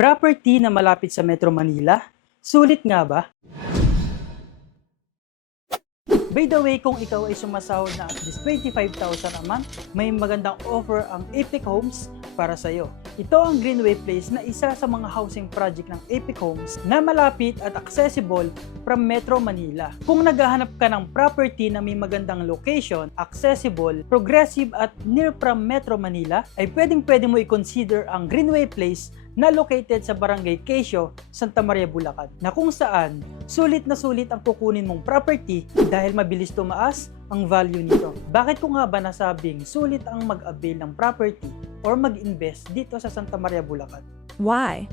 Property na malapit sa Metro Manila? Sulit nga ba? By the way, kung ikaw ay sumasahod na at least 25,000 a month, may magandang offer ang Epic Homes para sa iyo. Ito ang Greenway Place na isa sa mga housing project ng Epic Homes na malapit at accessible from Metro Manila. Kung naghahanap ka ng property na may magandang location, accessible, progressive at near from Metro Manila, ay pwedeng-pwede mo i-consider ang Greenway Place na located sa Barangay Quezio, Santa Maria, Bulacan, na kung saan sulit na sulit ang kukunin mong property dahil mabilis tumaas ang value nito. Bakit ko nga ba nasabing sulit ang mag-avail ng property or mag-invest dito sa Santa Maria, Bulacan? Why?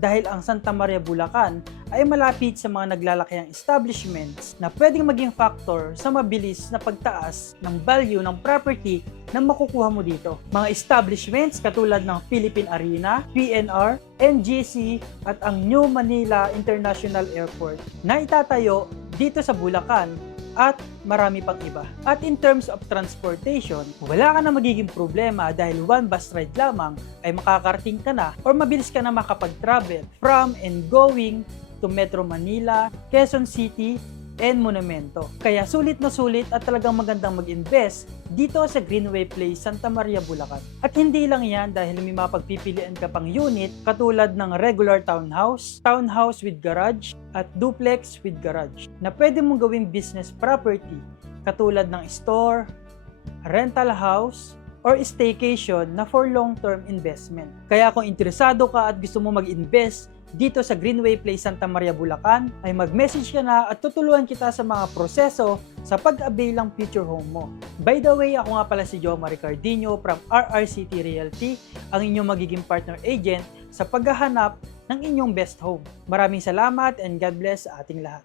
Dahil ang Santa Maria, Bulacan ay malapit sa mga naglalakihang establishments na pwedeng maging factor sa mabilis na pagtaas ng value ng property na makukuha mo dito. Mga establishments katulad ng Philippine Arena, PNR, NGC at ang New Manila International Airport na itatayo dito sa Bulacan at marami pang iba. At in terms of transportation, wala ka na magiging problema dahil one bus ride lamang ay makakarating ka na or mabilis ka na makapag-travel from and going to Metro Manila, Quezon City, and Monumento. Kaya sulit na sulit at talagang magandang mag-invest dito sa Greenway Place, Santa Maria, Bulacan. At hindi lang yan dahil may mapagpipilian ka pang unit katulad ng regular townhouse, townhouse with garage, at duplex with garage na pwede mong gawing business property katulad ng store, rental house, or staycation na for long-term investment. Kaya kung interesado ka at gusto mo mag-invest dito sa Greenway Place, Santa Maria, Bulacan, ay mag-message ka na at tutulungan kita sa mga proseso sa pag-avail ng future home mo. By the way, ako nga pala si Jomar Ricardinho from RRCT Realty, ang inyong magiging partner agent sa paghahanap ng inyong best home. Maraming salamat and God bless sa ating lahat.